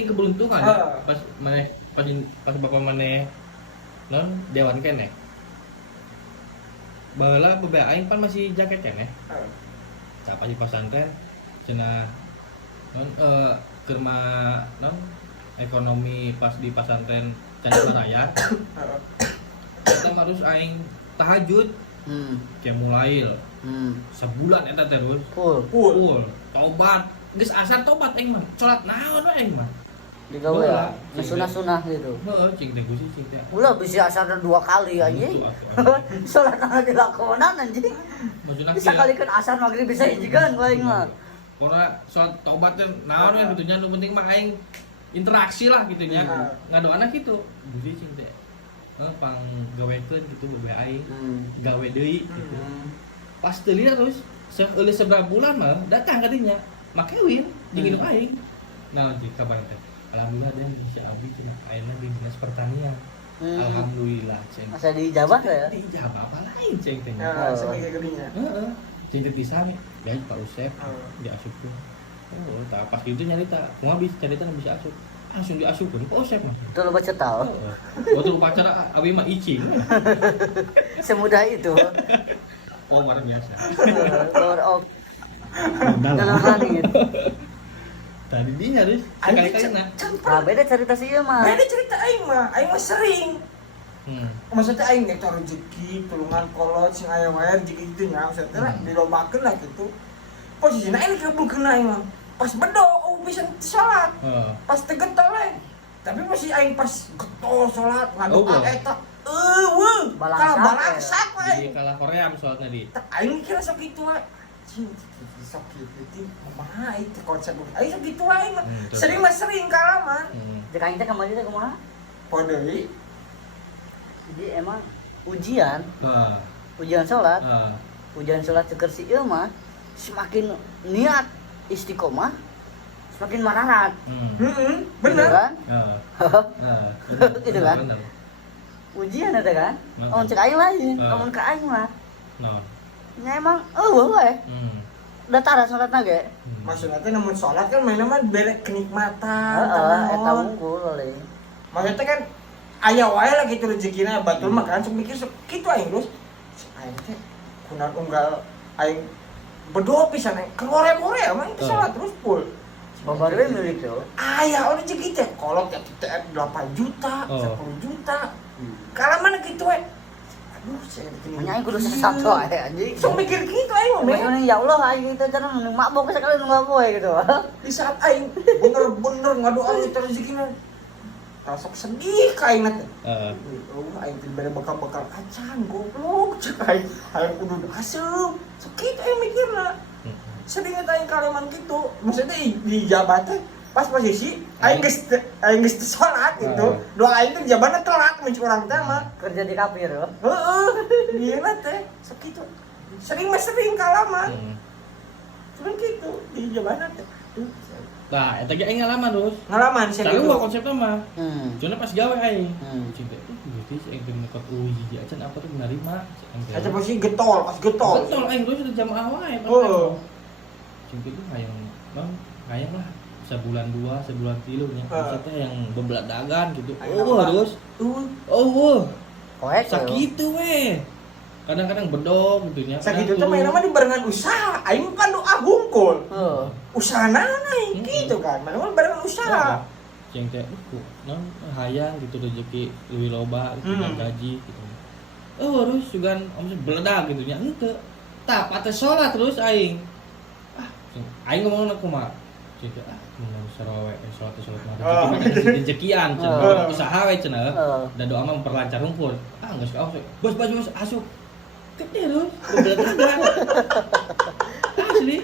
ting keberuntungan pas maneh pas bapak maneh non dewan keneh. Baheula bebe aing pan masih jaket keneh. Tah pas di pesantren cenah non keur non ekonomi pas di pesantren Candi Raya. Kita harus aing tahajud. Kayak mulai sebulan eta terus. Full. Tobat. Geus asar tobat aing mah. Salat naon we aing mah. Digawe ya, sunah-sunah gitu. Heeh, cing teh gusi cing teh. Ulah bisa asar 2 kali anjing. Salat nang dilakonan anjing. Bisa kalikeun asar magrib bisa hijikeun aing mah. Karena salat tobat teh naon we gitu nya, nu penting mah aing interaksi lah gitu nya. Ngadoana kitu. Gusi cing teh. Pang gawekeun gitu bebe aing. Gawe deui gitu. Pas teu lihat terus euleus seberapa bulan mah datang kadinya. Make win jeung hidup aing. Nah, di kabar teh. Alhamdulillah dan bisa abdi cenah ayeuna di dinas pertanian. Alhamdulillah ceng. Masa dijabat ya? Dijabat apa lain ceng teh. Sebagai gedinya. Heeh. Ceng teh pisang ya Pak Usep diasupkeun. Oh, tah pas kitu nyarita, moal bisa carita bisa asup. Langsung diasupkeun Pak Usep mah. Itu lo baca tahu. Waktu upacara abi mah icing. Semudah itu. Oh, luar biasa. Power of dalam langit. Tadi dinya terus sekali-kalina. Nah, beda cerita sih ieu mah. Beda cerita aing mah sering. Maksudnya aing ngetor rezeki, tulungan kolot sing aya wae rezeki kitu nya, maksudnya dilombakeun lah gitu. Posisina aing kabulkeun aing mah. Pas bedo bisa salat. Pas teu getol we. Tapi masih aing pas getol salat ngadu eta. Balangsak we. Jadi kalah Korea salatna di. Aing kira sok kitu we. Sok kitu kumaha itu konsep aing sok kitu aing mah. Sering kalaman. Jek aing teh kamari teh kumaha? Podeui. Jadi emang ujian sholat, ujian sholat ceker si ieu mah semakin niat istiqomah semakin marahat. Bener kan? Gitu kan? Ujian eta kan? Mun cek aing lain, mun ka aing mah. Nya emang we. Datara sholatna ge. Maksudna teh namun sholat kan mainna mah bere kenikmatan. Eta unggul euy. Maksudnya kan aya wae lah gitu rezekina batul mah kan sok mikir kitu aing terus. Aing teh kunaon unggal aing bedo pisan aing kerore-more mah itu sholat terus full. Babar we milik tuh. Aya rezeki teh kolot teh 8 juta, 10 juta. Kalaman kitu we. Aduh, saya nya aing kudu satu ae anjing. Sok mikir kitu aing mah. Maksudnya ya Allah aing itu cenah mabok sekali nu boy gitu. Di saat aing bener-bener ngadoa minta rezekina. Sok sedih ka aing teh. Aing teh bere bekal-bekal acan goblok cek aing kudu asup. Sok kitu aing mikirna. Sedih aing kalaman kitu. Maksudnya di jabat teh pas posisi aing geus salat gitu. Doa aing teh jabatna telat mun urang teh mah. Kerja di kafir yo. Ieu teh sok kitu. Sering kalaman. Cuman kitu di jabatna teh. Nah, eta ge aing ngalaman terus. Ngalaman sih gitu. gitu. Tahu konsepnya mah. Cuma pas gawe aing. Cinta berarti si aing teh nekot uji acan apa tuh menerima. Aja posisi getol, pas getol. Getol aing terus udah jam awal ya. Cinta itu hayang hayang lah sebulan 2, sebulan 3 nya. Maksudnya yang bebeladagan gitu. Terus. Sakitu we. Kadang-kadang bedog gitu nya. Sakitu teh main mah di barengan usaha. Aing kan doa hungkul. Usahana naik gitu kan. Mana mah barengan usaha. Yang teh hayang gitu rezeki leuwih loba gitu gaji gitu. Terus juga omset beledak gitu nya. Henteu. Tah pateh salat terus aing. Aing ngomongna kumaha? Gitu mun sarawe salat mah rezekian cenah usaha we cenah da doa mah memperlancar rumput geus ka bos asup gede terus beledagan asli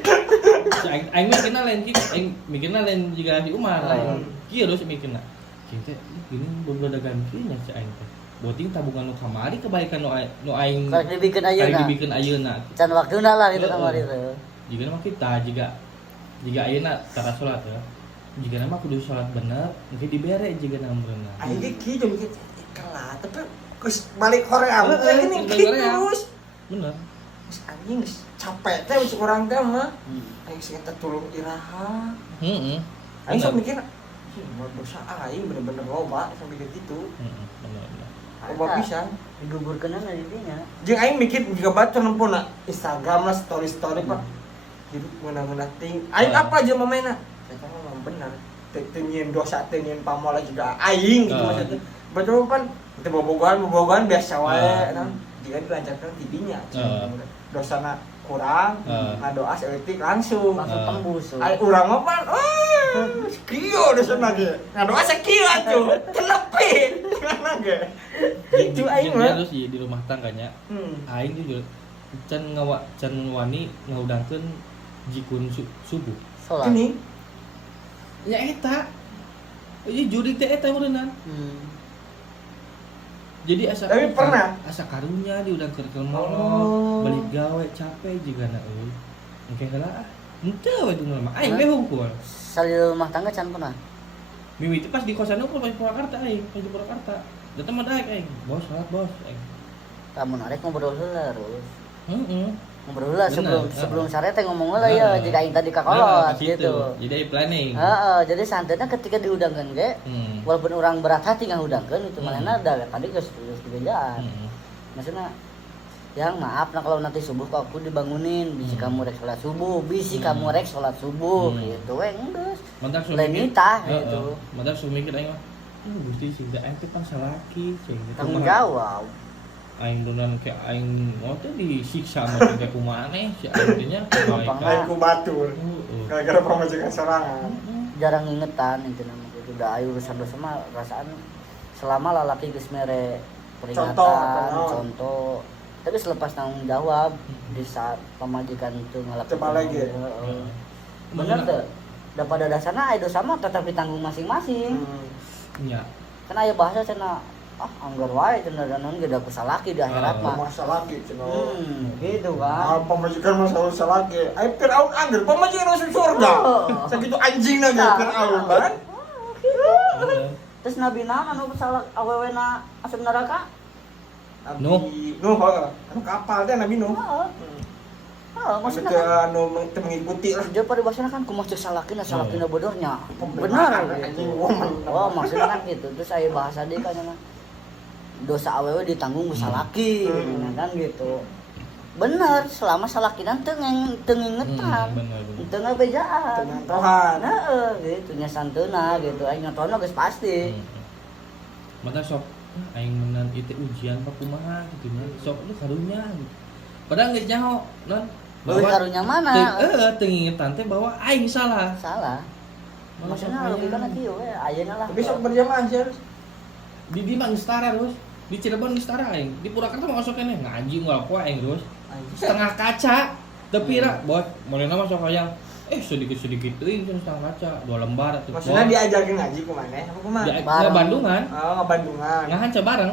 aing mikirna lain kitu aing mikirna lain jiga di Umar kieu terus mikirna cinta gini beledagan kieu nya si aing teh boting tabungan nu kamari kebaikan nu aing dibikeun ayeuna can waktuna lah gitu kamari teh jiga mah kita jika ayeuna tara salat ya jika nama kudu salat bener mungkin dibere jika nama bener aing ge kieu mikir kalah tapi geus balik Korea ini terus bener geus anjing geus capek teh cek urang teh mah aing sing teh tulung iraha aing sok mikir dosa aing bener-bener loba sampai gitu. Bener. Loba pisan. Digugurkeun na didinya. Jeung aing mikir juga baca nempuna Instagram lah story Pak. Jadi meunang-meunang ting. Aing apa aja momenna? Saya memang bener. Teu nyieun dosa teu nyieun pamola juga aing gitu maksudnya. Baca kan teu bobogohan biasa wae kan. Jika dilancarkan tidinya. Dosana kurang, ngadoa seeutik langsung tembus. Urang mah pan, kieu dosana ge. Ngadoa sakieu atuh. Tenepi. Kana ge. Itu aing mah terus di rumah tangganya. Aing juga can wani ngaudangkeun jikun subuh. Salat. Ini Ya eta. Ieu juri teh eta beuneunan. Jadi Tapi pernah? asa karunya diudangkeun ke mall, balik gawe capek jigana euy. Engke heula ah. Henteu we tunggal mah aing we hungkul. Salil rumah tangga can pernah. Mimiti pas di kosan aku pas di Purwakarta aing, pas di Purwakarta. Datang mah daek aing. Bos, salat bos aing. Lamun arek ngobrol heula terus. Heeh. Ngobrol heula Bener, sebelum sare teh ngomong heula ya jika aing tadi ka kolot gitu. Jadi aing planning. Heeh, jadi santeuna ketika diudangkeun ge walaupun orang berat hati ngahudangkeun itu manehna da tadi geus dibedaan. Maksudna yang maaf nah kalau nanti subuh kok aku dibangunin bisi kamu rek salat subuh, bisi kamu rek salat subuh gitu we geus. Mantap lain nitah gitu. Mantap mikir aing mah. Gusti sing da ente pan salaki cing. Tanggung jawab. Aing beneran kayak aing mau teh disiksa mah teh kumaha si aing nya aing ku batur. Gara-gara pamajikan sorangan. Jarang ngingetan intina mah gitu. Da aya urusan dosa mah rasaan selama lalaki geus mere peringatan, contoh. Tapi selepas tanggung jawab di saat pemajikan itu ngalakuin coba lagi. Bener tuh. Daripada dasarna aya dosa mah tetap ditanggung masing-masing. Iya. Kan aya bahasa cenah anggar wae cenah danon ge da ku salaki di akhirat mah. Salaki cenah. Gitu kan. Pamajikan masalah salaki. Ai Firaun anggar pamajikan masuk surga. Sakitu anjingna ge Firaun kan. Terus nabi naon anu salak awewena asup neraka? Nuh, anu kapal teh Nabi Nuh. Maksudnya kan anu mengikuti lah. Dia pada bahasanya kan kumaha cek salakina bodornya. Benar. Oh, maksudnya kan gitu. Terus saya bahasa dia kan dosa awewe ditanggung ku salaki kan gitu. Bener, selama salakinan teu ngingetan. Teu ngabejaan. Tohan. Heeh, gitu nya santeuna gitu. Aing ngatona geus pasti. mata sok aing menan itu ujian pak kumaha gitu nya. Sok lu karunya gitu. Padahal geus nyaho non bahwa karunya mana? Teu ngingetan teh bahwa aing salah. Salah. Maksudnya logikana kieu we, ayeuna lah. Besok berjamaah sih. Di mah geus tara terus. Di Cirebon geus tara aing. Di Purwakarta mah sok keneh ngaji moal poe aing terus. Setengah kaca. Tapi ra, bos, mulai nama sok hayang. Sedikit-sedikit teuing setengah kaca, 2 lembar atuh. Maksudnya diajarin ngaji ku maneh apa kumaha? Di Bandungan. Oh, Bandungan. Ngahanca bareng.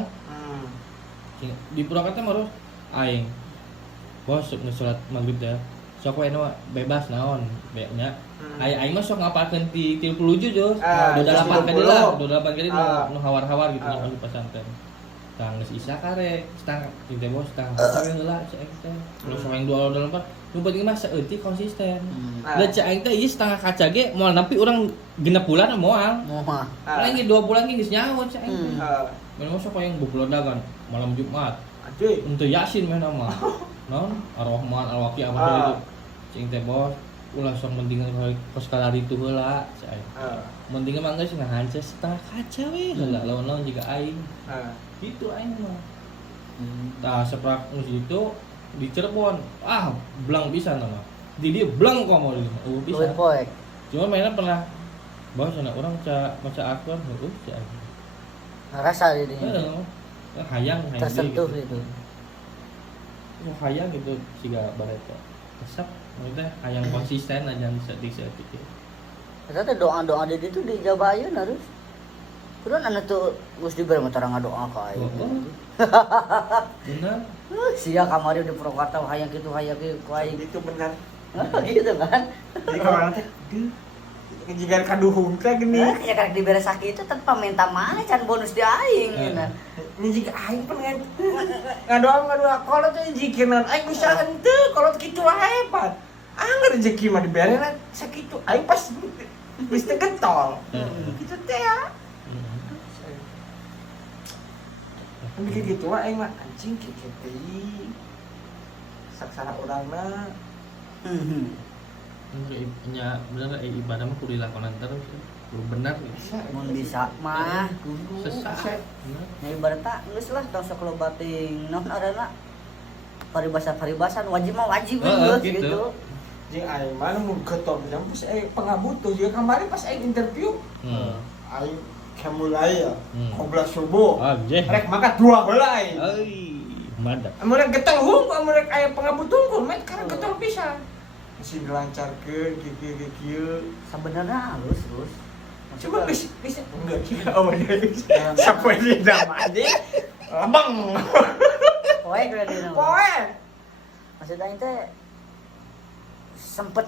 Di Purwakarta mah terus aing. Bos sok salat magrib teh. Sok we mah bebas naon nya. Aing mah sok ngapalkeun ti 37 jos. 28 kali lah, 28 kali nu hawar-hawar gitu nya pesantren. Tang geus isa kare, setang teh bos tang sawe heula cek teh. Terus yang 2 nu penting mah saeutik konsisten. Da cek aing teh ieu setengah kaca ge moal nepi urang 6 bulan moal. Moal. Paling 2 bulan ge geus nyaho cek aing. Mun masuk yang bubulodagan malam Jumat. Aduh. Untuk Yasin mah nama. Non Ar-Rahman Al-Waqi apa itu. Cing teh bos ulah sok mendingan kos kalari tu heula cek aing. Mendingan mah geus ngahances setengah kaca we heula lawan-lawan jiga aing. Gitu aing mah. Tah seprak mus itu di Cirebon. Blang bisa nama. Di dia blang kok mau bisa. Poek. Cuma mainnya pernah bawa sana orang maca akbar cak. Rasa ini. Hayang tersentuh gitu. Hayang gitu siga bareta. Kesep maksudnya hayang konsisten aja setik-setik. Ternyata doa-doa di itu dijawab ayeuna harus. Kurang anu tuh geus dibere mah tara ngadoa ka aing. Benar. Sia kamari di Purwakarta hayang kitu hayang kitu ku aing. Itu benar. Gitu kan. Jadi kalau teh jika kaduhung teh gini. Ya kan dibere sakitu tanpa minta mana can bonus di aing cenah. Ini jika aing pengen ngadoa kalau teh jikinan aing bisa henteu kalau kitu wae pan. Anggar rezeki mah dibere sakitu aing pas Wis teh getol. Gitu teh ya. Kan kayak gitu mah aing mah anjing kayak teh. Saksara urangna. Nya bener ibadah mah kudu dilakonan terus. Kudu bener gitu. Mun bisa mah kudu. Sesat. Nya ibaratna geus lah tong sok loba ting naon aranna paribasan wajib mah wajib geus gitu. gitu. Jeung aing mah mun getol pisan pas aing pangabutuh jeung kemarin pas aing interview. Aing mulai ya, kobra subuh. Rek makan 2 heula aing. Mantap. Amun rek getol hungkul, amun rek aya pangabut hungkul, met karena getol pisan. Mesti dilancarkeun kieu. Sebenarnya halus terus. Coba bisa enggak kita awalnya sampai di dalam aja lambang Poe kira dina. poe Maksudnya itu sempet